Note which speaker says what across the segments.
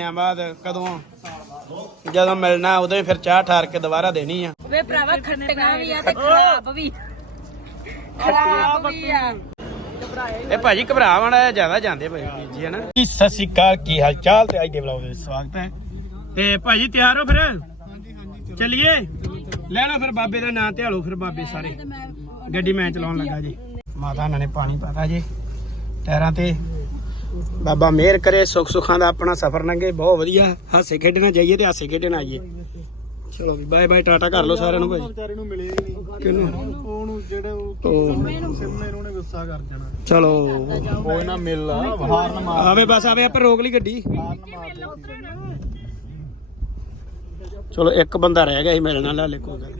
Speaker 1: ਮਹੀਨਿਆਂ ਬਾਅਦ ਕਦੋਂ ਜਦੋਂ ਮਿਲਣਾ ਉਦੋਂ ਹੀ ਫਿਰ ਚਾਹ ਠਾਰ ਕੇ ਦੁਬਾਰਾ ਦੇਣੀ ਆ।
Speaker 2: ਵੇ ਭਰਾਵਾ ਖੱਟੀਆਂ ਵੀ ਆ ਤੇ ਖਰਾਬ ਵੀ। ਖਰਾਬ ਵੀ ਆ।
Speaker 1: ਇਹ ਭਾਜੀ ਘਬਰਾਵਣ ਜ਼ਿਆਦਾ ਜਾਂਦੇ ਭਾਈ ਵੀਰ ਜੀ ਹਨਾ ਜੀ ਸਤਿ ਸ਼੍ਰੀ ਅਕਾਲ ਕੀ ਹਾਲ ਚਾਲ ਤੇ ਅੱਜ ਦੇ ਵਲੌਗ ਵਿੱਚ ਸਵਾਗਤ ਹੈ। ਤੇ ਭਾਜੀ ਤਿਆਰ ਹੋ ਫਿਰ? ਹਾਂਜੀ ਹਾਂਜੀ ਚੱਲੀਏ? ਲੈ ਲਓ ਫਿਰ ਬਾਬੇ ਦਾ ਨਾਂ ਧਿਆਲੋ ਫਿਰ ਬਾਬੇ ਸਾਰੇ। ਗੱਡੀ ਮੈਂ ਚਲਾਉਣ ਲੱਗਾ ਜੀ। ਮਾਤਾ ਨੇ ਪਾਣੀ ਪਾਤਾ ਜੀ। ਟਾਇਰਾਂ ਤੇ ਬਾਬਾ ਮਿਹਰ ਕਰੇ ਸੁੱਖ ਸੁੱਖਾਂ ਦਾ ਆਪਣਾ ਸਫ਼ਰ ਲੰਘੇ ਬਹੁਤ ਵਧੀਆ। ਹਾਸੇ ਖੇਡਣਾ ਜਾਈਏ ਤੇ ਹਾਸੇ ਖੇਡਣ ਆਈਏ। ਚਲੋ ਵੀ ਬਾਏ ਬਾਏ ਟਾਟਾ ਕਰ ਲਓ ਸਾਰਿਆਂ ਨੂੰ ਭਾਈ।
Speaker 3: ਵਿਚਾਰੇ ਨੂੰ ਮਿਲੇ ਹੀ ਨਹੀਂ।
Speaker 1: ਕਿਹਨੂੰ?
Speaker 3: ਉਹਨੂੰ ਜਿਹੜੇ ਉਹ ਸਿੰਮੇ ਨੂੰ ਨੇ ਗੁੱਸਾ ਕਰ ਜਾਣਾ।
Speaker 1: ਚਲੋ।
Speaker 3: ਕੋਈ ਨਾ ਮਿਲ ਆ ਹਾਰ ਨਾ ਮਾਰ।
Speaker 1: ਆਵੇ ਬਸ ਆਵੇ ਆਪਾਂ ਰੋਕ ਲਈ ਗੱਡੀ। ਚਲੋ ਇੱਕ ਬੰਦਾ ਰਹਿ ਗਿਆ ਸੀ ਮੇਰੇ ਨਾਲ ਹਾਲੇ ਕੋਈ ਗੱਲ।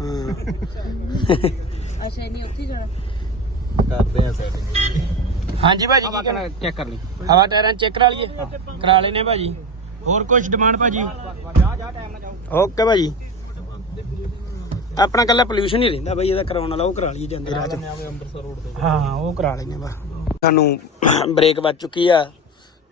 Speaker 1: ਹਾਂ।
Speaker 2: ਅੱਛਾ ਨਹੀਂ ਉੱਥੇ ਜਾਣਾ।
Speaker 3: ਕਰਦੇ ਆ ਸੈਟਿੰਗ
Speaker 1: ਹਾਂਜੀ ਭਾਜੀ ਕੀ ਕਹਿਣਾ ਚੈੱਕ ਕਰ ਲਈ। ਹਵਾ ਟਾਇਰਾਂ ਚੈੱਕ ਕਰਾ ਲਈਏ। ਕਰਾ ਲੈਨੇ ਭਾਜੀ। ਹੋਰ ਕੁਝ ਡਿਮਾਂਡ ਭਾਜੀ? ਓਕੇ ਭਾਜੀ। ਆਪਣਾ ਕੱਲਾ ਪੋਲੂਸ਼ਨ ਹੀ ਰਹਿੰਦਾ ਭਾਈ ਇਹਦਾ ਕਰਾਉਣ ਵਾਲਾ ਉਹ ਕਰਾ ਲਈਏ ਜਾਂਦੇ ਰਾਹ ਚ। ਹਾਂ ਉਹ ਕਰਾ ਲੈਨੇ ਬਾ ਸਾਨੂੰ ਬ੍ਰੇਕ ਵੱਜ ਚੁੱਕੀ ਆ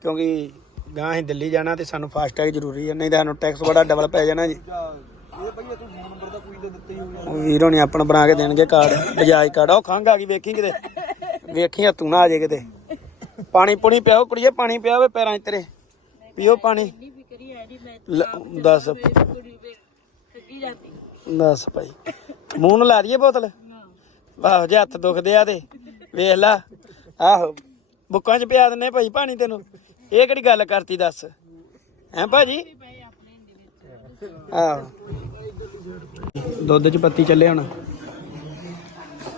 Speaker 1: ਕਿਉਂਕਿ ਗਾਂ ਅਸੀਂ ਦਿੱਲੀ ਜਾਣਾ ਤੇ ਸਾਨੂੰ ਫਾਸਟ ਟੈਗ ਜ਼ਰੂਰੀ ਹੈ ਨਹੀਂ ਤਾਂ ਸਾਨੂੰ ਟੈਕਸ ਬੜਾ ਡਬਲ ਪੈ ਜਾਣਾ ਜੀ।
Speaker 3: ਇਹ ਭਈਆ ਤੂੰ ਫੋਨ ਨੰਬਰ ਦਾ ਕੋਈ ਤਾਂ ਦਿੱਤਾ ਹੀ ਹੋਊਗਾ
Speaker 1: ਉਹ ਵੀਰ ਹੋਣੀ ਆਪਣਾ ਬਣਾ ਕੇ ਦੇਣਗੇ ਕਾਰਡ ਬਜਾਜ ਕਾਰਡ ਉਹ ਖੰਗ ਆ ਗਈ ਵੇਖੀ ਕਿਤੇ। ਵੇਖੀ ਹੱਥੂ ਨਾ ਆ ਜੇ ਕਿਤੇ। ਪਾਣੀ ਪੁਣੀ ਪਿਆਓ ਕੁੜੀਏ ਪਾਣੀ ਪਿਆ ਵੇ ਪੈਰਾਂ 'ਚ ਤੇਰੇ ਪੀਓ ਪਾਣੀ। ਲ- ਦੱਸ। ਦੱਸ ਭਾਈ। ਮੂੰਹ ਨੂੰ ਲਾ ਦਈਏ ਬੋਤਲ? ਵਾਹ ਜੇ ਹੱਥ ਦੁਖਦੇ ਆ ਤੇ। ਵੇਖ ਲਾ। ਆਹੋ ਬੁੱਕਾਂ 'ਚ ਪਿਆ ਦਿੰਨੇ ਭਾਈ ਪਾਣੀ ਤੈਨੂੰ। ਇਹ ਕਿਹੜੀ ਗੱਲ ਕਰਤੀ ਦੱਸ? ਹੈਂ ਭਾਜੀ? ਆਹੋ। ਦੁੱਧ 'ਚ ਪੱਤੀ ਚੱਲੇ ਹੁਣ।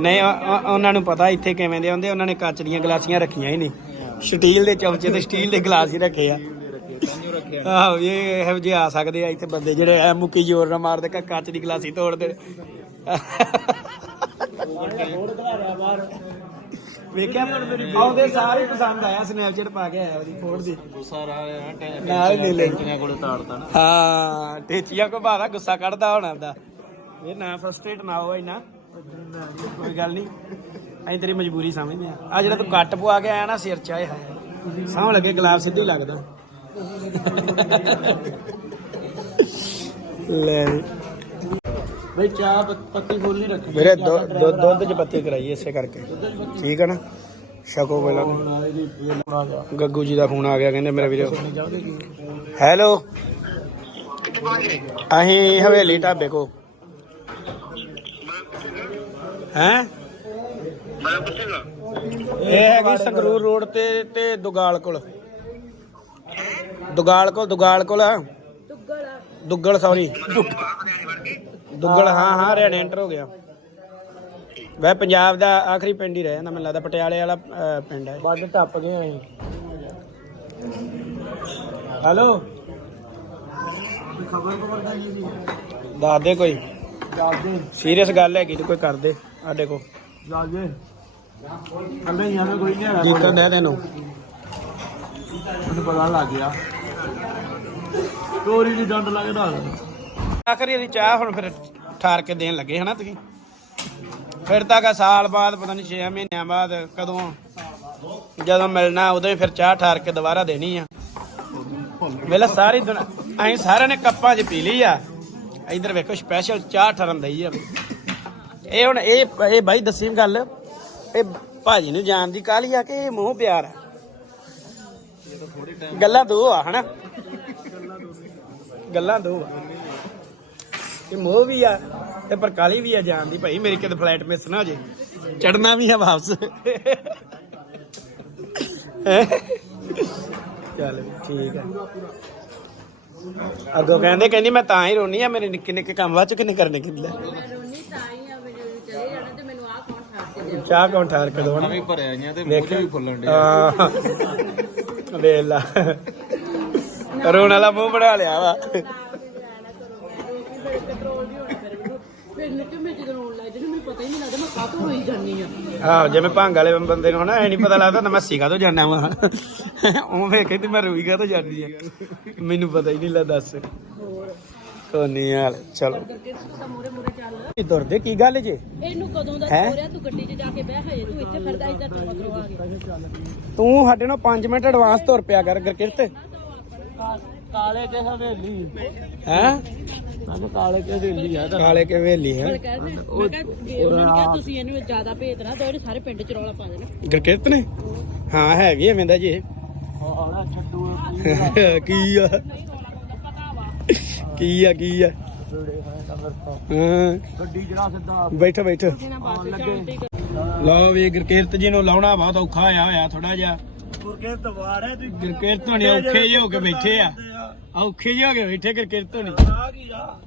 Speaker 3: ਨਹੀਂ
Speaker 1: ਉਹ- ਉਹ- ਉਹਨਾਂ ਨੂੰ ਪਤਾ ਇੱਥੇ ਕਿਵੇਂ ਦੇ ਹੁੰਦੇ ਉਹਨਾਂ ਨੇ ਕੱਚ ਦੀਆਂ ਗਲਾਸੀਆਂ ਰੱਖੀਆਂ ਹੀ ਨਹੀਂ। ਸਟੀਲ ਦੇ ਚਮਚੇ ਤੇ ਸਟੀਲ ਦੇ ਗਲਾਸ ਹੀ ਰੱਖੇ ਆ। ਆਹੋ ਇਹ ਇਹੋ ਜਿਹੇ ਆ ਸਕਦੇ ਆ ਇੱਥੇ ਬੰਦੇ ਜਿਹੜੇ ਐ ਮੁੱਕੀ ਜ਼ੋਰ ਨਾਲ ਮਾਰਦੇ ਕਿ ਕੱਚ ਦੀ ਗਲਾਸੀ ਤੋੜਦੇ। ਵੇਖਿਆ ਆਉਂਦੇ ਸਾਰੇ ਪਸੰਦ ਆਇਆ ਸਨੈਪਚੈਟ ਪਾ ਕੇ ਆਇਆ ਉਹਦੀ ਫੋੜ ਦੀ।
Speaker 3: ਸਾਰਾ
Speaker 1: ਨਾਲ ਲੈ ਲੈ।
Speaker 3: ਕੋਲੇ ਤਾੜਦਾ ਨਾ।
Speaker 1: ਹਾਂ ਟੇਚੀਆਂ ਕੋ ਗੁੱਸਾ ਕੱਢਦਾ ਹੋਣਾ ਦਾ ਇਹ ਨਾ ਫਰਸਟ੍ਰੇਟ ਨਾ ਹੋਇਆ ਨਾ। ਕੋਈ ਗੱਲ ਨਹੀਂ। ਅਸੀਂ ਤੇਰੀ ਮਜਬੂਰੀ ਸਮਝਦੇ ਆ ਆ ਜਿਹੜਾ ਤੂੰ ਕੱਟ ਪਵਾ ਕੇ ਆਇਆ ਨਾ ਸਿਰ ਚ ਆਏ ਹਾਏ ਸਾਹ ਲੱਗੇ ਗੁਲਾਬ ਸਿੱਧੀ ਲੱਗਦਾ। ਲੈ।
Speaker 3: ਬਈ ਚਾਹ ਪ- ਪੱਤੀ ਫੁੱਲ ਨਹੀਂ ਰੱਖੀ।
Speaker 1: ਵੀਰੇ ਦੁ- ਦੁ- ਦੁੱਧ ਚ ਪੱਤੀ ਕਰਾਈ ਇਸੇ ਕਰਕੇ। ਠੀਕ ਹੈ ਨਾ? ਛਕੋ ਪਹਿਲਾਂ
Speaker 3: ਇਹਦੀ ਫੇਰ ਬਣਾ ਗਿਆ।
Speaker 1: ਗੱਗੂ ਜੀ ਦਾ ਫੋਨ ਆ ਗਿਆ ਕਹਿੰਦੇ ਮੇਰੇ ਵੀਰੇ। ਹੈਲੋ। ਅਸੀਂ ਹਵੇਲੀ ਢਾਬੇ ਕੋ ਹੈ? ਇਹ ਹੈਗੀ ਸੰਗਰੂਰ ਰੋਡ ਤੇ ਤੇ ਦੁਗਾਲ ਕੋਲ। ਦੁਗਾਲ ਕੋਲ ਦੁਗਾਲ ਕੋਲ। ਆ ਦੁੱਗਲ ਸੌਰੀ ਦੁੱਗਲ ਹਾਂ ਹਾਂ ਹਰਿਆਣੇ ਐਂਟਰ ਹੋ ਗਿਆ। ਵੈ ਪੰਜਾਬ ਦਾ ਆਖਰੀ ਪਿੰਡ ਹੀ ਰਹਿ ਜਾਂਦਾ ਮੈਨੂੰ ਲੱਗਦਾ ਪਟਿਆਲੇ ਵਾਲਾ ਅਹ, ਪਿੰਡ ਹੈ।
Speaker 3: ਵੱਡ ਟੱਪ ਗਏ ਅਸੀਂ। ਹੈਲੋ? ਖਬਰ ਖਬਰ ਦਾ ਨਹੀਂ ਸੀ
Speaker 1: ਦੱਸ ਦੇ। ਕੋਈ ਸੀਰੀਅਸ ਗੱਲ ਹੈਗੀ ਤੇ ਕੋਈ ਕਰ ਦੇ ਸਾਡੇ ਕੋ
Speaker 3: ਜਾਦੇ ਅੰਦਰ ਹੀ ਆਵੇਂ ਕੋਈ ਨਹੀਂ ਹੈਗਾ।
Speaker 1: ਜੀਤਨ ਦੇ ਤੈਨੂੰ।
Speaker 3: ਮੈਨੂੰ ਪਤਾ ਲੱਗ ਗਿਆ। ਚੋਰੀ ਦੀ ਡੰਡ ਲੱਗਦਾ
Speaker 1: ਆਖਰੀ ਦੀ ਚਾਹ ਹੁਣ ਫਿਰ ਠਾਰ ਕੇ ਦੇਣ ਲੱਗੇ ਹਨਾ ਤੁਸੀਂ? ਫਿਰ ਤੱਕ ਸਾਲ ਬਾਅਦ ਪਤਾ ਨਹੀਂ 6 ਮਹੀਨਿਆਂ ਬਾਅਦ ਕਦੋਂ ਜਦੋਂ ਮਿਲਣਾ ਉਦੋਂ ਹੀ ਫਿਰ ਚਾਹ ਠਾਰ ਕੇ ਦੁਬਾਰਾ ਦੇਣੀ ਆ। ਵੇਲੇ ਸਾਰੀ ਦੁਨੀਆ ਅਸੀਂ ਸਾਰਿਆਂ ਨੇ ਕੱਪਾਂ 'ਚ ਪੀ ਲਈ ਆ। ਇਧਰ ਵੇਖੋ ਸਪੈਸ਼ਲ ਚਾਹ ਠਰਨ ਦਈ ਆ। ਇਹ ਹੁਣ ਇਹ ਇਹ ਬਾਈ ਦੱਸੀ ਗੱਲ, ਇਹ ਭਾਜੀ ਨੂੰ ਜਾਣ ਦੀ ਕਾਹਲੀ ਆ ਕਿ ਇਹ ਮੋਹ ਪਿਆਰ ਆ? ਗੱਲਾਂ ਦੋ ਆ, ਹਨਾ? ਗੱਲਾਂ ਦੋ ਆ। ਇਹ ਮੋਹ ਵੀ ਆ ਤੇ ਪਰ ਕਾਲੀ ਵੀ ਆ ਜਾਣ ਦੀ ਭਾਈ, ਮੇਰੀ ਕਿਤੇ ਫਲਾਈਟ ਮਿਸ ਨਾ ਹੋ ਜੇ। ਚੜਨਾ ਵੀ ਆ ਵਾਪਸ। ਚੱਲ ਠੀਕ ਆ। ਅੱਗੋਂ ਕਹਿੰਦੇ, ਕਹਿੰਦੀ ਮੈਂ ਤਾਂ ਹੀ ਰੋਣੀ ਆ, ਮੇਰੇ ਨਿੱਕੇ ਨਿੱਕੇ ਕੰਮ ਬਾਅਦ ਚ ਕਿੰਨੇ ਕਰਨੇ ਕਿੰਨੇ
Speaker 2: ਰੋਣੀ ਤਾਂ ਹੀ ਆ ਮੈਨੂੰ ਚਲੇ ਜਾਣਾ ਤੇ ਮੈਨੂੰ ਆਹ ਕੌਣ ਠਾਕ ਕੇ
Speaker 1: ਚਾਹ ਕੌਣ ਠਾਰ ਕੇ ਦਵਾਣਾ
Speaker 3: ਵੀ ਭਰਿਆ ਆਈਆਂ ਤੇ
Speaker 1: ਵੇਖ
Speaker 3: ਵੀ ਫੁੱਲਣ
Speaker 1: ਆ ਵੇਖ ਲਾ। ਰੋਣ ਵਾਲਾ ਮੂੰਹ ਬਣਾ ਲਿਆ ਵਾ। ਆਹ ਜਿਵੇਂ ਭੰਗ ਵਾਲੇ ਬੰਦੇ ਨੂੰ ਹਨਾ ਐ ਨਹੀਂ ਪਤਾ ਲੱਗਦਾ ਨਾ ਮੈਂ ਸੀਗਾ ਤੋਂ ਜਾਣਾ ਵਾ। ਉਹ ਵੇਖ ਕਹਿੰਦੀ ਮੈਂ ਰੂਈਗਾ ਤੋਂ ਜਾਂਦੀ ਆ। ਮੈਨੂੰ ਪਤਾ ਹੀ ਨਹੀਂ ਲੱਗਦਾ ਦੱਸ। ਕੋਨੀ ਹਾਲ ਚਲੋ। ਕੀ ਤੁਰਦੇ ਕੀ ਗੱਲ ਜੇ?
Speaker 2: ਇਹਨੂੰ ਕਦੋਂ ਦਾ
Speaker 1: ਹੈਂ?
Speaker 2: ਤੋਰਿਆ? ਤੂੰ ਗੱਡੀ 'ਚ ਜਾ ਕੇ ਬਹਿ ਹਜੇ ਤੂੰ ਇੱਥੇ ਫਿਰਦਾ ਇੱਧਰ ਤੋਂ
Speaker 1: ਤੂੰ ਸਾਡੇ ਨਾਲ 5 ਮਿੰਟ ਐਡਵਾਂਸ ਤੁਰ ਪਿਆ ਕਰ ਗੁਰਕਿਰਤ।
Speaker 3: ਕਾਲੇ ਕੇ ਹਵੇਲੀ?
Speaker 1: ਹੈ?
Speaker 3: ਸਾਨੂੰ ਕਾਲੇ ਕੇ ਹਵੇਲੀ ਆ
Speaker 1: ਕਾਲੇ ਕੇ ਵੇਲੀ ਹੈ
Speaker 2: ਮੈਂ ਕਹਿੰਦੇ ਮੈਂ ਕਿਹਾ ਉਹਨਾਂ ਨੇ ਕਿਹਾ ਤੁਸੀਂ ਇਹਨੂੰ ਜ਼ਿਆਦਾ ਭੇਜਣਾ ਤਾਂ ਉਹਨੇ ਸਾਰੇ ਪਿੰਡ 'ਚ ਰੌਲਾ ਪਾ ਦੇਣਾ।
Speaker 1: ਗੁਰਕਿਰਤ ਨੇ? ਹਾਂ ਹੈ ਵੀ ਐਵੇਂ ਦਾ ਜੀ। ਇਹ।
Speaker 3: ਆਹ ਛੱਡੂ
Speaker 1: ਕੀ ਆ? ਕੀ ਆ ਕੀ ਆ? ਹਾਂ।
Speaker 3: ਗੱਡੀ ਜਰਾ ਸਿੱਧਾ
Speaker 1: ਬੈਠੋ ਬੈਠੋ। ਲਓ ਵੀ ਗੁਰਕਿਰਤ ਜੀ ਨੂੰ ਲਾਉਣਾ ਬਹੁਤ ਔਖਾ ਹੋਇਆ ਹੋਇਆ ਥੋੜਾ ਜਿਹਾ।
Speaker 3: ਗੁਰਕੇ ਤਵਾਰ ਹੈ ਤੂੰ
Speaker 1: ਗੁਰਕਿਰਤ ਹੋਣੀ ਔਖੇ ਜਿਹੇ ਹੋ ਕੇ ਬੈਠੇ ਆ। ਔਖੇ ਜਿਹੇ ਹੋ ਕੇ ਬੈਠੇ ਗੁਰਕਿਰਤ ਹੋਣੀ।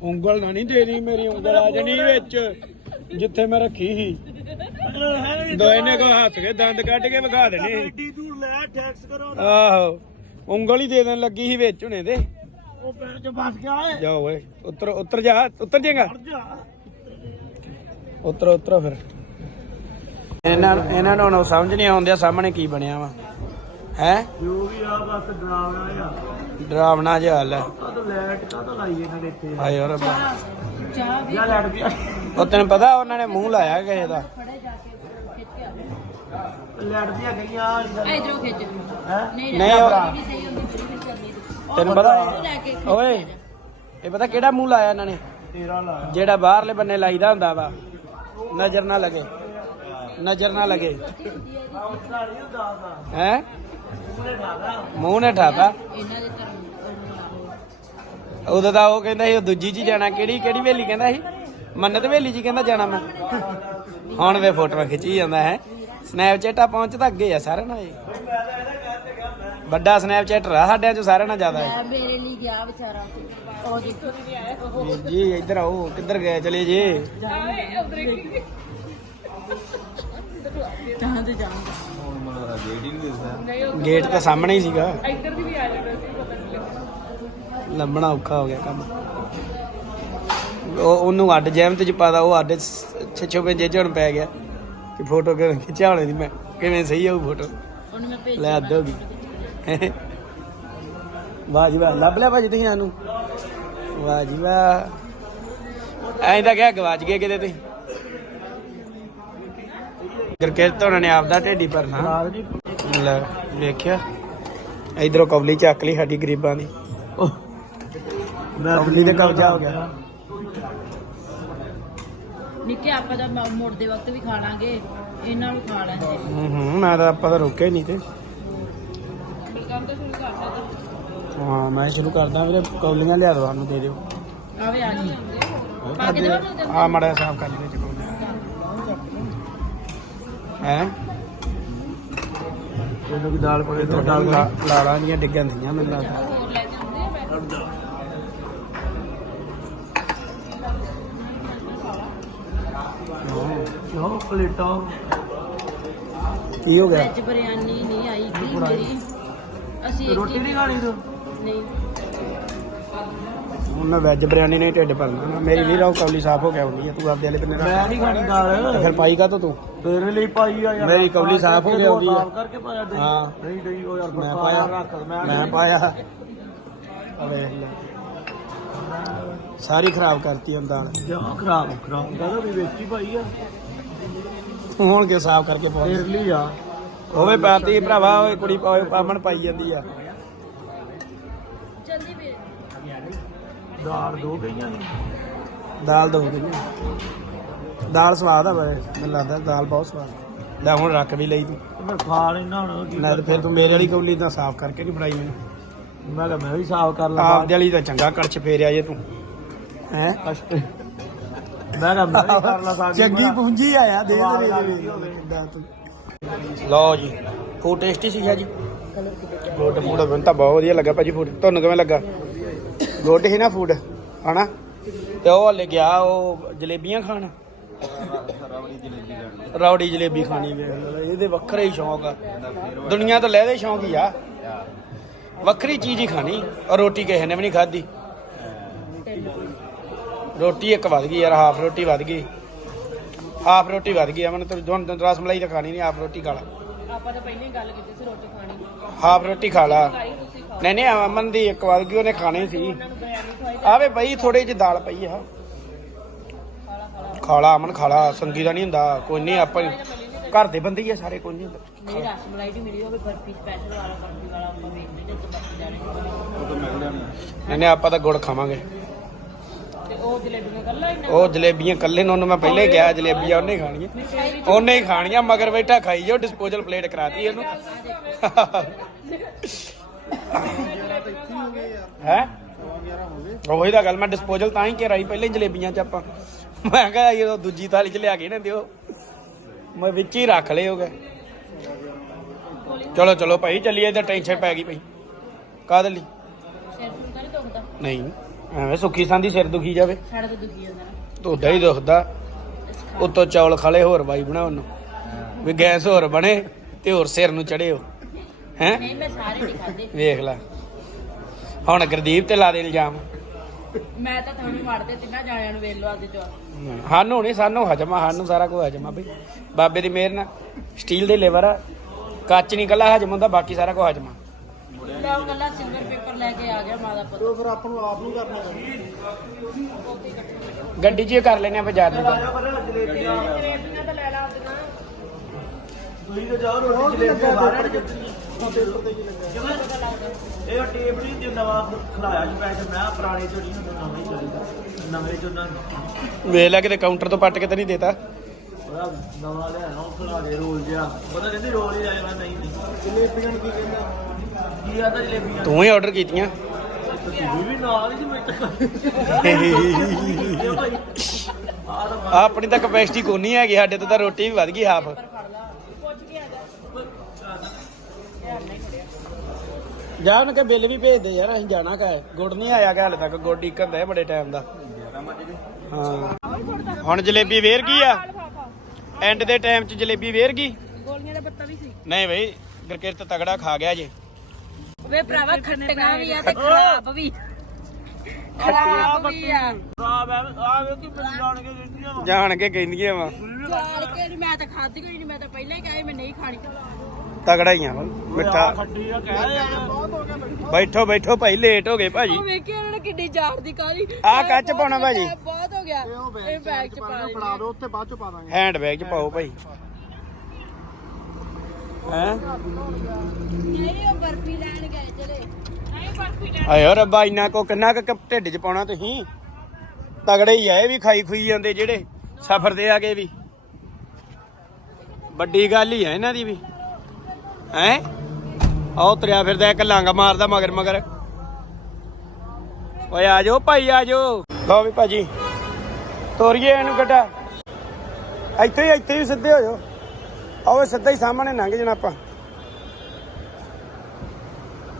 Speaker 1: ਉਂਗਲ ਨਾ ਨਹੀਂ ਤੇਰੀ ਮੇਰੀ ਉਂਗਲ ਆ ਜਣੀ ਵਿੱਚ ਜਿੱਥੇ ਮੈਂ ਰੱਖੀ ਸੀ। ਦੋਏ ਨੇ ਕੋ ਹੱਸ ਕੇ ਦੰਦ ਕੱਢ ਕੇ ਵਿਖਾ ਦੇਣੇ
Speaker 3: ਲੈ ਟੈਕਸ ਕਰੋ
Speaker 1: ਆਹੋ ਉਂਗਲ ਹੀ ਦੇ ਦੇਣ ਲੱਗੀ ਸੀ ਵਿੱਚ ਹੁਣੇ ਦੇ।
Speaker 3: ਉਹ ਪੈਰ ਚ ਫਸ ਗਿਆ ਏ
Speaker 1: ਜਾ ਓਏ ਉੱਤਰ ਉੱਤਰ ਜਾ ਉੱਤਰ ਜਾਏਗਾ
Speaker 3: ਜਾ।
Speaker 1: ਉੱਤਰ ਉੱਤਰ ਫਿਰ। ਇਹਨਾਂ ਨੂੰ- ਇਹਨਾਂ ਨੂੰ ਹੁਣ ਸਮਝ ਨਹੀਂ ਆਉਂਦਿਆ ਸਾਹਮਣੇ ਕੀ ਬਣਿਆ ਵਾ। ਹੈ?
Speaker 3: ਜੋ ਵੀ ਆ ਬਸ ਡਰਾਵਣਾ ਆ
Speaker 1: ਡਰਾਵਣਾ ਜਿਹਾ ਹਾਲ ਹੈ।
Speaker 3: ਆ ਤਾਂ ਲੈਟ ਕਾ ਤਾਂ ਲਾਈ ਇਹਨਾਂ ਨੇ ਇੱਥੇ?
Speaker 1: ਹਾਏ ਓ ਰੱਬਾ।
Speaker 2: ਚਾਹ ਵੀ
Speaker 3: ਜਾ ਲੈਟ ਗਿਆ?
Speaker 1: ਉਹ ਤੈਨੂੰ ਪਤਾ ਉਹਨਾਂ ਨੇ ਮੂੰਹ ਲਾਇਆ ਕਿਸੇ ਦਾ।
Speaker 2: ਫੜੇ ਜਾ ਕੇ ਖਿੱਚ ਕੇ ਆ।
Speaker 3: ਲੈਟ ਦੀਆਂ ਗਈਆਂ। ਆ
Speaker 2: ਇਧਰੋਂ ਖਿੱਚ
Speaker 3: ਹੈ?
Speaker 2: ਨਹੀਂ
Speaker 1: ਨਹੀਂ ਤੈਨੂੰ ਪਤਾ?
Speaker 2: ਖਿੱਚ
Speaker 1: ਓਏ ਇਹ ਪਤਾ ਕਿਹੜਾ ਮੂੰਹ ਲਾਇਆ ਇਹਨਾਂ ਨੇ?
Speaker 3: ਤੇਰਾ ਲਾ
Speaker 1: ਜਿਹੜਾ ਬਾਹਰਲੇ ਬੰਨੇ ਲਾਈਦਾ ਹੁੰਦਾ ਵਾ। ਨਜ਼ਰ ਨਾ ਲੱਗੇ। ਨਜ਼ਰ ਨਾ ਲੱਗੇ। ਹੈ? ਮੂੰਹ ਨੇ ਠਾਤਾ।
Speaker 2: ਇਹਨਾਂ ਦੇ ਧਰਮ
Speaker 1: ਉਦੋਂ ਤਾਂ ਉਹ ਕਹਿੰਦਾ ਸੀ ਉਹ ਦੂਜੀ ਚ ਜਾਣਾ। ਕਿਹੜੀ ਕਿਹੜੀ ਵੇਲੀ ਕਹਿੰਦਾ ਸੀ? ਮੰਨਤ ਵੇਲੀ ਚ ਕਹਿੰਦਾ ਜਾਣਾ ਮੈਂ। ਹੁਣ ਵੇ ਫੋਟੋਆਂ ਖਿੱਚੀ ਜਾਂਦਾ ਹੈ। ਸਨੈਪਚੈਟਾ ਪਹੁੰਚ ਤਾਂ ਅੱਗੇ ਆ ਸਾਰਿਆਂ ਨਾਲ। ਇਹ ਵੱਡਾ ਸਨੈਪਚੈਟਰ ਆ ਸਾਡਿਆਂ ਚ ਸਾਰਿਆਂ ਨਾਲ ਜ਼ਿਆਦਾ ਹੈ
Speaker 2: ਮੈਂ ਮੇਰੇ ਲਈ ਗਿਆ ਵਿਚਾਰਾ। ਉਹ ਜਿੱਥੋਂ ਵੀ ਆਇਆ
Speaker 1: ਵੀਰ ਜੀ ਇੱਧਰ ਆਓ ਕਿੱਧਰ ਗਏ ਚਲੇ ਜੇ?
Speaker 2: ਤੇ
Speaker 1: ਗੇਟ ਤਾਂ ਸਾਹਮਣੇ ਹੀ ਸੀਗਾ। ਇੱਧਰ ਦੀ ਵੀ ਆ ਜਾਣਾ ਲੱਭਣਾ ਔਖਾ ਹੋ ਗਿਆ ਕੰਮ। ਉਹ ਉਹਨੂੰ ਅੱਡ ਜੈਮ ਤੇ ਚ ਪਾਦਾ ਉਹ ਅੱਡ ਛੇ ਪੰਜੇ ਝਣ ਪੈ ਗਿਆ। ਕਿ ਫੋਟੋ ਕਿਵੇਂ ਖਿਚਾ ਹੋਣੀ ਦੀ ਮੈਂ? ਕਿਵੇਂ ਸਹੀ ਆਊ ਫੋਟੋ
Speaker 2: ਉਹਨੂੰ ਮੈਂ ਭੇਜ
Speaker 1: ਲੈ ਅੱਧ ਹੋ ਗਈ। ਵਾਹ ਜੀ ਵਾਹ ਲੱਭ ਲਿਆ ਭਾਜੀ ਤੁਸੀਂ ਸਾਨੂੰ? ਵਾਹ ਜੀ ਵਾਹ। ਐਂ ਤਾਂ ਕਿਹਾ ਗਵਾਚ ਗਏ ਕਿਤੇ ਤੁਸੀਂ। ਗੁਰਕਿਰਤ ਉਹਨਾਂ ਨੇ ਆਪਦਾ ਢੇਡੀ ਭਰਨਾ
Speaker 3: ਦੀ
Speaker 1: ਲੈ ਵੇਖਿਆ। ਇਧਰੋਂ ਕਬਲੀ ਚੱਕ ਲਈ ਸਾਡੀ ਗਰੀਬਾਂ ਦੀ।
Speaker 3: ਮੈਂ
Speaker 1: ਕਬਲੀ ਤੇ ਕਬਜ਼ਾ ਹੋ ਗਿਆ।
Speaker 2: ਨਿੱਕੇ ਆਪਾਂ ਦਾ ਮੁੜਦੇ ਵਕਤ ਵੀ ਖਾ ਲਾਂਗੇ। ਇਹਨਾਂ ਨੂੰ ਖਾ
Speaker 1: ਹੂੰ ਹੂੰ ਮੈਂ ਤਾਂ ਆਪਾਂ ਤਾਂ ਰੋਕਿਆ ਹੀ ਨਹੀਂ ਤੇ
Speaker 2: ਕੰਮ ਤਾਂ ਸ਼ੁਰੂ ਕਰ ਸਕਦਾ
Speaker 1: ਹਾਂ ਮੈਂ ਸ਼ੁਰੂ ਕਰਦਾ ਵੀਰੇ ਕੌਲੀਆਂ ਲਿਆ ਦੋ ਸਾਨੂੰ ਦੇ ਦਿਓ।
Speaker 2: ਆਵੇ ਆ ਗਈ। ਪਾ ਕੇ ਦੇਵਾਂ ਨੂੰ
Speaker 1: ਆ ਮੜਾ ਸਾਫ਼ ਕਰ ਲਈ ਚ ਹੈ?
Speaker 3: ਉਹਨੂੰ ਵੀ ਦਾਲ ਪੜੇ
Speaker 1: ਇਧਰ
Speaker 3: ਤੋਂ ਦਾਲ
Speaker 1: ਲਾਲਾਂ ਦੀਆਂ ਡਿੱਗਾਂ ਥੀਆਂ ਮੈਨੂੰ ਲੱਗਦਾ।
Speaker 2: ਹੋਰ ਲੈ ਜਾਂਦੇ ਆ
Speaker 3: ਕਿਉਂ ਪਲੇਟਾਂ?
Speaker 1: ਕੀ ਹੋ ਗਿਆ?
Speaker 2: ਵੈਜ ਬਿਰਿਆਨੀ ਨਹੀਂ ਆਈ ਕਿ ਮੇਰੀ ਅਸੀਂ
Speaker 3: ਰੋਟੀ ਨਹੀਂ ਖਾਣੀ ਤੂੰ
Speaker 1: ਹੁਣ ਮੈਂ ਵੈਜ ਬਿਰਿਆਨੀ ਨਹੀਂ ਢਿੱਡ ਭਰਨਾ। ਨਾ। ਮੇਰੀ ਵੀ ਰੋ ਕੌਲੀ ਸਾਫ਼ ਹੋ ਗਿਆ ਹੁੰਦੀ ਹੈ ਤੂੰ ਆਪਦੇ ਵਾਲੇ ਰੱਖ
Speaker 3: ਮੈਂ ਨਹੀਂ ਖਾਣੀ ਦਾਲ।
Speaker 1: ਫਿਰ ਪਾਈ ਕਾ ਤੂੰ?
Speaker 3: ਤੇਰੇ ਲਈ ਪਾਈ ਆ ਯਾਰ।
Speaker 1: ਮੇਰੀ ਕੌਲੀ ਸਾਫ਼ ਹੋ ਗਈ ਹੁੰਦੀ ਆ।
Speaker 3: ਸਾਫ਼ ਕਰਕੇ ਪਾਇਆ ਦੇ
Speaker 1: ਹਾਂ।
Speaker 3: ਨਹੀਂ ਨਹੀਂ ਉਹ ਯਾਰ
Speaker 1: ਮੈਂ ਪਾਇਆ।
Speaker 3: ਰੱਖ ਮੈਂ
Speaker 1: ਮੈਂ ਪਾਇਆ। ਅਵੇ ਸਾਰੀ ਖਰਾਬ ਕਰਤੀ ਹੁਣ ਦਾਲ।
Speaker 3: ਜਾ ਖਰਾਬ ਖਰਾਬ ਕਹਦਾ ਵੀ ਵਿੱਚ ਹੀ ਪਾਈ ਆ।
Speaker 1: ਹੁਣ ਕੇ ਸਾਫ਼ ਕਰਕੇ ਪਾ
Speaker 3: ਤੇਰੇ ਲਈ ਆ।
Speaker 1: ਹੋਵੇ ਪਾਤੀ ਭਰਾਵਾ ਓਏ ਕੁੜੀ ਪਾਵੇ ਪਾਮਣ ਪਾਈ ਜਾਂਦੀ ਆ।
Speaker 3: ਦਾਲ ਦੋ ਗਈਆਂ ਨੇ।
Speaker 1: ਦਾਲ ਦੋ ਦਿੰਦੇ ਦਾਲ ਸਵਾਦ ਆ ਬੜੇ ਮੈਨੂੰ ਲੱਗਦਾ ਦਾਲ ਬਹੁਤ ਸਵਾਦ ਲੈ ਹੁਣ ਰੱਖ ਵੀ ਲਈ ਤੂੰ।
Speaker 3: ਮੈਂ ਖਾ ਲੈਣਾ ਹੁਣ ਕੀ
Speaker 1: ਨਾ ਤੇ ਫਿਰ ਤੂੰ ਮੇਰੇ ਵਾਲੀ ਕੌਲੀ ਤਾਂ ਸਾਫ਼ ਕਰਕੇ ਨਹੀਂ ਫੜਾਈ ਮੈਨੂੰ?
Speaker 3: ਮੈਂ ਕਿਹਾ ਮੈਂ ਵੀ ਸਾਫ਼ ਕਰ ਲਾਂ
Speaker 1: ਆਪਦੇ ਵਾਲੀ ਤਾਂ ਚੰਗਾ ਕੜਛ ਫੇਰਿਆ ਜੇ ਤੂੰ। ਹੈ?
Speaker 3: ਮੈਂ ਕਿਹਾ ਮੈਂ ਵੀ ਕਰ ਲਾਂ ਸਾਡੀ
Speaker 1: ਚੰਗੀ ਪੂੰਜੀ ਆਇਆ ਦੇ ਦੇ। ਲਓ ਜੀ ਫੂਡ ਟੇਸਟੀ ਸੀਗਾ ਜੀ। ਗੁੱਡ ਫੂਡ ਮੈਨੂੰ ਤਾਂ ਬਹੁਤ ਵਧੀਆ ਲੱਗਾ ਭਾਜੀ ਫੂਡ। ਤੁਹਾਨੂੰ ਕਿਵੇਂ ਲੱਗਾ? ਗੁੱਡ ਹੀ ਨਾ ਫੂਡ ਹਨਾ? ਤੇ ਉਹ ਹਲੇ ਗਿਆ ਉਹ ਜਲੇਬੀਆਂ ਖਾਣ। ਰੌੜੀ ਜਲੇਬੀ ਖਾਣੀ ਵੇਖ ਲਓ ਇਹਦੇ ਵੱਖਰੇ ਹੀ ਸ਼ੌਂਕ ਆ। ਦੁਨੀਆ ਤੋਂ ਲੈਦੇ ਸ਼ੌਂਕ ਹੀ ਆ। ਵੱਖਰੀ ਚੀਜ਼ ਹੀ ਖਾਣੀ। ਔਰ ਰੋਟੀ ਕਿਸੇ ਨੇ ਵੀ ਨਹੀਂ ਖਾਧੀ। ਰੋਟੀ ਇੱਕ ਵੱਧ ਗਈ ਯਾਰ ਹਾਫ ਰੋਟੀ ਵੱਧ ਗਈ। ਹਾਫ ਰੋਟੀ ਵੱਧ ਗਈ ਅਮਨ ਤੂੰ ਹੁਣ ਰਸ ਮਲਾਈ ਤਾਂ ਖਾਣੀ ਨਹੀਂ ਹਾਫ ਰੋਟੀ ਖਾ ਲਾ।
Speaker 2: ਆਪਾਂ ਤਾਂ ਪਹਿਲਾਂ ਹੀ ਗੱਲ ਕੀਤੀ ਸੀ ਰੋਟੀ ਖਾਣੀ।
Speaker 1: ਹਾਫ ਰੋਟੀ ਖਾ ਲਾ। ਨਹੀਂ ਨਹੀਂ ਅਮਨ ਦੀ ਇੱਕ ਵੱਧ ਗਈ ਉਹਨੇ ਖਾਣੀ ਸੀ। ਆਵੇ ਬਈ ਥੋੜੀ ਜਿਹੀ ਦਾਲ ਪਈ ਆ। ਖਾਲਾ ਅਮਨ ਖਾਲਾ ਸੰਗੀ ਦਾ ਨਹੀਂ ਹੁੰਦਾ ਕੋਈ ਨਹੀਂ ਆਪਾਂ ਘਰ ਦੇ ਬੰਦੇ ਹੀ ਆ ਸਾਰੇ ਕੋਈ ਨਹੀਂ ਹੁੰਦਾ।
Speaker 2: ਨਹੀਂ ਰਸ ਮਲਾਈ ਦੀ ਮਿਲੀ ਹੋਵੇ ਬਰਫੀ ਸਪੈਸ਼ਲ ਵਾਲਾ ਬਰਫੀ ਵਾਲਾ ਆਪਾਂ ਵੇਖਦੇ ਜੇ ਤੱਕ ਜਾਣੇ।
Speaker 1: ਨਹੀਂ ਨਹੀਂ ਆਪਾਂ ਤਾਂ ਗੁੜ ਖਾਵਾਂਗੇ।
Speaker 2: ਤੇ ਉਹ ਜਲੇਬੀਆਂ ਕੱਲਾ ਹੀ
Speaker 1: ਉਹ ਜਲੇਬੀਆਂ ਕੱਲੇ ਨੂੰ ਉਹਨੂੰ ਮੈਂ ਪਹਿਲੇ ਕਿਹਾ ਜਲੇਬੀਆਂ ਉਹਨੇ ਖਾਣੀਆਂ। ਉਹਨੇ ਹੀ ਖਾਣੀਆਂ ਮਗਰ ਬੈਠਾ ਖਾਈ ਜਾਓ ਡਿਸਪੋਜ਼ਲ ਪਲੇਟ ਕਰਾਤੀ ਇਹਨੂੰ ਹੈ? ਉਹੀ ਤਾਂ ਗੱਲ ਮੈਂ ਡਿਸਪੋਜ਼ਲ ਤਾਂ ਹੀ ਕਰਾਈ ਪਹਿਲੇ ਜਲੇਬੀਆਂ ਚ ਆਪਾਂ। ਮੈਂ ਕਿਹਾ ਇਹ ਦੂਜੀ ਥਾਲੀ ਚ ਲਿਆ ਕੇ ਨਾ ਦਿਓ। ਮੈਂ ਵਿੱਚ ਹੀ ਰੱਖ ਲਏ ਹੋਗੇ। ਚਲੋ ਚਲੋ ਭਾਈ ਚੱਲੀਏ ਤੇ ਟੈਨਸ਼ਨ ਪੈ ਗਈ ਭਾਈ। ਕਾਹਦੇ ਲਈ?
Speaker 2: ਨਹੀਂ
Speaker 1: ਐਵੇਂ ਸੁੱਖੀ ਸੰਦੀ ਸਿਰ ਦੁਖੀ ਜਾਵੇ।
Speaker 2: ਸਾਡਾ ਤਾਂ ਦੁਖੀ ਜਾਂਦਾ
Speaker 1: ਤੋਦਾ ਹੀ ਦੁਖਦਾ। ਉੱਤੋਂ ਚੌਲ ਖਾਲੇ ਹੋਰ ਬਾਈ ਬਣਾਉਣ ਨੂੰ ਵੀ ਗੈਸ ਹੋਰ ਬਣੇ ਤੇ ਹੋਰ ਸਿਰ ਨੂੰ ਚੜਿਓ। ਹੈ?
Speaker 2: ਨਹੀਂ ਮੈਂ ਸਾਰੇ ਨਹੀਂ ਖਾਦੇ
Speaker 1: ਵੇਖ ਲੈ। ਹੁਣ ਗੁਰਦੀਪ ਤੇ ਲਾ ਦੇ ਇਲਜ਼ਾਮ।
Speaker 2: ਮੈਂ ਤਾਂ ਤੁਹਾਨੂੰ ਮਾਰਦੇ ਤਿੰਨਾਂ ਜਾਣਿਆਂ ਨੂੰ ਵੇਖ ਲਓ ਅੱਜ ਜੋ
Speaker 1: ਸਾਨੂੰ ਨਹੀਂ ਸਾਨੂੰ ਹਜਮਾ ਸਾਨੂੰ ਸਾਰਾ ਕੁਝ ਹਜਮਾ ਬਈ। ਬਾਬੇ ਦੀ ਮਿਹਰ ਨਾਲ। ਸਟੀਲ ਦੇ ਲੇਵਰ ਆ। ਕੱਚ ਨਹੀਂ ਕੱਲਾ ਹਜਮ ਹੁੰਦਾ ਬਾਕੀ ਸਾਰਾ ਕੁਝ ਹਜਮਾ
Speaker 2: ਲਓ ਕੱਲਾ ਸਿਲਵਰ ਪੇਪਰ ਲੈ ਕੇ ਆ ਗਿਆ ਮਾਂ ਦਾ ਪੁੱਤ
Speaker 3: ਫਿਰ ਆਪਾਂ ਨੂੰ ਆਪ ਨੂੰ ਕਰਨਾ
Speaker 1: ਗੱਡੀ 'ਚ ਹੀ ਕਰ ਲੈਨੇ ਆ ਬਾਜ਼ਾਰ ਦੀ ਤਾਂ।
Speaker 3: ਜਲੇਬੀਆਂ
Speaker 2: ਜਲੇਬੀਆਂ ਤਾਂ ਲੈ ਲਾ ਆਪਦੀਆਂ।
Speaker 3: ਤੁਸੀਂ ਤਾਂ ਜਾਓ ਰੋਟੀ ਜਲੇਬੀਆਂ ਬਾਹਰ ਇਹ ਟੇਪ ਨਹੀਂ ਤੇ ਨਵਾਂ ਖਲਾਇਆ ਸਪੈਸ਼ਲ ਮੈਂ ਕਿਹਾ ਪੁਰਾਣੇ ਚੋਂ ਨਹੀਂ ਹੁੰਦਾ ਨਵੇਂ ਚੱਲਦਾ ਨਵੇਂ ਚੋਂ ਨਾ
Speaker 1: ਵੇਖ ਲੈ ਕਿਤੇ ਕਾਊਂਟਰ ਤੋਂ ਪੱਟ ਕੇ ਤਾਂ ਨਹੀਂ ਦੇਤਾ।
Speaker 3: ਉਹਦਾ ਨਵਾਂ ਲਿਆਣਾ ਉਹ ਖਲਾ ਦੇ ਰੋਲ ਜਿਹਾ। ਪਤਾ ਕਹਿੰਦੇ ਰੋਲ ਹੀ ਆਇਆ ਨਹੀਂ ਨਹੀਂ। ਜਲੇਬੀਆਂ ਨੂੰ ਕੀ ਕਹਿੰਦਾ? ਕੀ ਆਦਾ ਜਲੇਬੀਆਂ?
Speaker 1: ਤੂੰ ਹੀ ਆਰਡਰ ਕੀਤੀਆਂ।
Speaker 3: ਵੀ ਨਾਲ ਹੀ
Speaker 1: ਆਪਣੀ ਤਾਂ ਕਪੈਸਿਟੀ ਕੋਨੀ ਹੈਗੀ ਸਾਡੇ ਤੋਂ ਤਾਂ ਰੋਟੀ ਵੀ ਵੱਧ ਗਈ ਹਾਫ ਜਾ ਉਹਨਾਂ ਕੇ ਬਿੱਲ ਵੀ ਭੇਜ ਦੇ ਯਾਰ ਅਸੀਂ ਜਾਣਾ ਕਾ ਗੁੜ ਨਹੀਂ ਆਇਆ ਕਿ ਹਾਲੇ ਤੱਕ ਗੁੜ ਡੀਕਣ ਦਾ ਬੜੇ ਟਾਈਮ ਦਾ। ਹਾਂ। ਹੁਣ ਜਲੇਬੀ ਵੇਰ ਗਈ ਆ? ਐਂਡ ਦੇ ਟਾਈਮ 'ਚ ਜਲੇਬੀ ਵੇਰ ਗਈ?
Speaker 2: ਗੋਲੀਆਂ ਦਾ ਪੱਤਾ ਵੀ ਸੀ।
Speaker 1: ਨਹੀਂ ਬਈ ਗੁਰਕਿਰਤ ਤਗੜਾ ਖਾ ਗਿਆ ਜੇ।
Speaker 2: ਵੇ ਭਰਾਵਾ ਖੱਟੀਆਂ ਵੀ ਆ ਤੇ ਖਰਾਬ ਵੀ। ਖਰਾਬ ਵੀ ਆ।
Speaker 3: ਵੇ ਆ ਵੇ ਕੀ ਬੰਦ ਜਾਣ ਕੇ
Speaker 1: ਜਾਣ ਕੇ ਕਹਿੰਦੀਆਂ ਵਾ।
Speaker 2: ਕੇ ਮੈਂ ਤਾਂ ਖਾਧੀ ਕੋਈ ਨਹੀਂ ਮੈਂ ਤਾਂ ਪਹਿਲਾਂ ਹੀ ਕਿਹਾ ਮੈਂ ਨਹੀਂ ਖਾਣੀ।
Speaker 1: ਤਗੜਾ ਹੀ ਆ ਵਾ, ਮਿੱਠਾ।
Speaker 3: ਆ ਕਹਿ
Speaker 1: ਬੈਠੋ ਬੈਠੋ ਭਾਈ ਲੇਟ ਹੋ ਗਏ ਭਾਜੀ।
Speaker 2: ਉਹ ਵੇਖੀ ਉਹਨਾਂ ਨੇ ਕਿੱਡੀ ਜਾੜ ਦੀ ਕਾਲੀ
Speaker 1: ਆਹ ਕੱਚ ਪਾਉਣਾ ਭਾਜੀ।
Speaker 2: ਬਹੁਤ ਹੋ ਗਿਆ। ਇਹ ਬੈਗ ਚ ਪਾ ਦੇ
Speaker 3: ਫੜਾ ਦਿਓ। ਉੱਥੇ ਬਾਅਦ ਚ ਪਾ ਦਾਂਗੇ।
Speaker 1: ਹੈਂਡ ਬੈਗ 'ਚ ਪਾਓ ਭਾਈ। ਹੈਂ?
Speaker 2: ਨਹੀਂ ਉਹ ਬਰਫੀ ਲੈਣ ਗਏ ਚਲੇ। ਨਹੀਂ ਬਰਫੀ ਲੈਣ
Speaker 1: ਆਇਓ ਰੱਬਾ ਇੰਨਾ ਕੋ ਕਿੰਨਾ ਕੁ ਢਿੱਡ 'ਚ ਪਾਉਣਾ ਤੁਸੀਂ? ਤਗੜੇ ਹੀ ਆ ਇਹ ਵੀ ਖਾਈ ਖੁਈ ਜਾਂਦੇ ਜਿਹੜੇ। ਸਫਰ ਦੇ ਆਗੇ ਵੀ। ਵੱਡੀ ਗੱਲ ਹੀ ਹੈ ਇਹਨਾਂ ਦੀ ਵੀ। ਹੈ? ਆਹ ਤੁਰਿਆ ਫਿਰਦਾ, ਇੱਕ ਲੰਗ ਮਾਰਦਾ ਮਗਰ ਮਗਰ। ਓਏ ਆ ਜਾਓ ਭਾਈ, ਆ ਜਾਓ। ਲਓ ਵੀ ਭਾਜੀ, ਤੋਰੀਏ ਇਹਨੂੰ ਗੱਡਾ। ਇੱਥੇ ਹੀ ਇੱਥੇ ਹੀ ਸਿੱਧੇ ਹੋ ਜਾਓ। ਆਓ ਸਿੱਧਾ ਹੀ ਸਾਹਮਣੇ ਲੰਘ ਜਾਣਾ ਆਪਾਂ।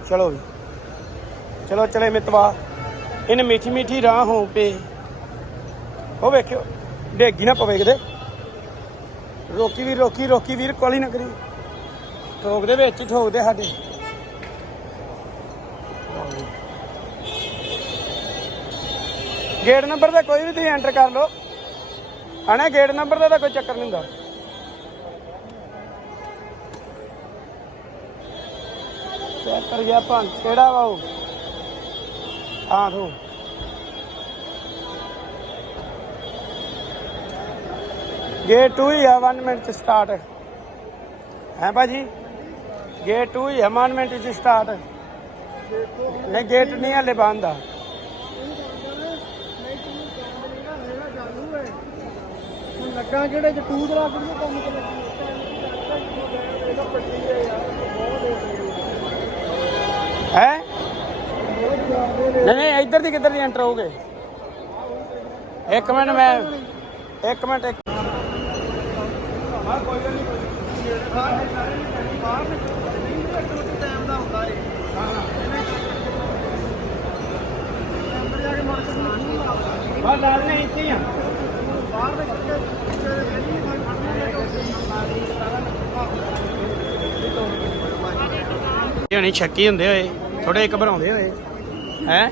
Speaker 1: ਚਲੋ ਵੀ ਚਲੋ, ਚਲੇ ਮਿਤਵਾ। ਇਹਨੇ ਮਿੱਠੀ ਮਿੱਠੀ ਰਾਹ ਹੋ ਪੇ। ਉਹ ਵੇਖਿਓ, ਡੇਗੀ ਨਾ ਪਵੇ ਕਿਤੇ। ਰੋਕੀ ਵੀਰ, ਰੋਕੀ ਰੋਕੀ ਵੀਰ, ਕੋਲੀ ਨਾ ਕਰੀ ਠੋਕ ਦੇ ਵਿੱਚ, ਠੋਕ ਦੇ ਸਾਡੇ। ਗੇਟ ਨੰਬਰ ਦਾ ਕੋਈ ਵੀ ਤੁਸੀਂ ਐਂਟਰ ਕਰ ਲਓ। ਹਨਾ, ਗੇਟ ਨੰਬਰ ਦਾ ਤਾਂ ਕੋਈ ਚੱਕਰ ਨਹੀਂ ਹੁੰਦਾ। ਚੈੱਕ ਕਰ ਗਿਆ ਭੰਗ ਕਿਹੜਾ ਵਾ ਉਹ? ਆ ਤੂੰ ਗੇਟ 2 ਹੀ ਆ 1 ਮਿੰਟ ਚ ਸਟਾਰਟ ਹੈ ਭਾਜੀ? ਗੇਟ 2 ਹੀ ਆ 1 ਮਿੰਟ ਚ ਸਟਾਰਟ ਨਹੀਂ ਗੇਟ ਨਹੀਂ ਹਲੇ ਬੰਦ ਆ।
Speaker 3: ਲੱਗਾ ਜਿਹੜੇ ਚ? ਟੂਦ ਲਾ ਕੇ ਕੰਮ ਚੱਲੇ
Speaker 1: ਹੈ? ਨਹੀਂ ਨਹੀਂ ਇੱਧਰ ਦੀ ਕਿੱਧਰ ਦੀ ਐਂਟਰ ਹੋਗੇ ਇੱਕ ਮਿੰਟ ਮੈਂ ਇੱਕ ਮਿੰਟ ਇੱਕ ਬਾਹਰ ਨਾਲ ਨਹੀਂ ਇੱਥੇ ਹੀ ਆ। ਇਹ ਨਹੀਂ ਛੱਕੀ ਹੁੰਦੇ ਹੋਏ ਥੋੜੇ ਘਬਰਾਉਂਦੇ ਹੋਏ। ਹੈ?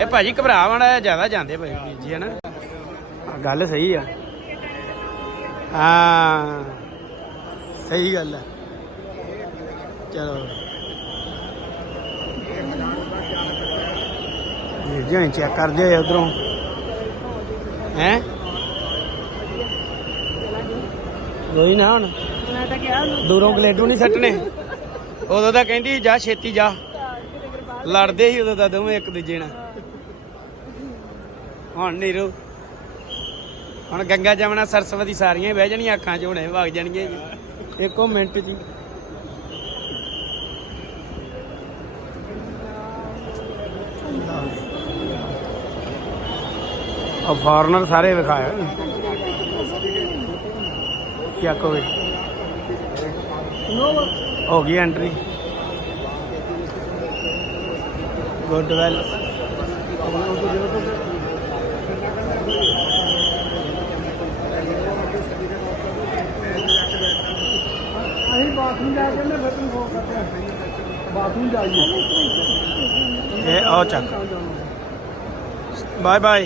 Speaker 1: ਇਹ ਭਾਜੀ ਘਬਰਾ ਵਾਲਾ ਜ਼ਿਆਦਾ ਜਾਂਦੇ ਭਾਈ ਜੀ, ਹਨਾ? ਗੱਲ ਸਹੀ ਆ। ਹਾਂ। ਸਹੀ ਗੱਲ ਹੈ ਚਲੋ। ਵੀਰ ਜੀ ਚੈੱਕ ਕਰਦੇ ਹੋਏ ਉਧਰੋਂ। ਹੈ? ਕੋਈ ਨਾ ਹੁਣ।
Speaker 2: ਮੈਂ ਤਾਂ ਕਿਹਾ
Speaker 1: ਦੂਰੋਂ ਗਲੇਡੂ ਨਹੀਂ ਸੱਟਣੇ। ਉਦੋਂ ਤਾਂ ਕਹਿੰਦੀ ਜਾ ਛੇਤੀ ਜਾ। ਲੜਦੇ ਸੀ ਉਦੋਂ ਤਾਂ ਦੋਵੇਂ ਇੱਕ ਦੂਜੇ ਨਾਲ। ਹੁਣ ਨਹੀਂ ਰੂ ਹੁਣ ਗੰਗਾ ਜਮਨਾ ਸਰਸਵਤੀ ਸਾਰੀਆਂ ਹੀ ਬਹਿ ਜਾਣੀਆਂ ਅੱਖਾਂ 'ਚ ਹੁਣੇ ਵਗ ਜਾਣਗੀਆਂ ਜੀ। ਇੱਕੋ ਮਿੰਟ 'ਚ ਹੀ। ਆ ਫੋਰਨਰ ਸਾਰੇ ਵਿਖਾਏ। ਕੀ ਆਖੋਗੇ ਹੋ ਗਈ ਐਂਟਰੀ ਗੁੱਡ ਵੈਲ
Speaker 3: ਅਸੀਂ ਬਾਥਰੂਮ ਜਾ ਕੇ ਨਾ ਫਿਰ ਤੂੰ ਹੋ ਕਰਦੇ ਬਾਥਰੂਮ ਜਾਈਏ।
Speaker 1: ਇਹ ਆਓ ਚੱਕ। Bye bye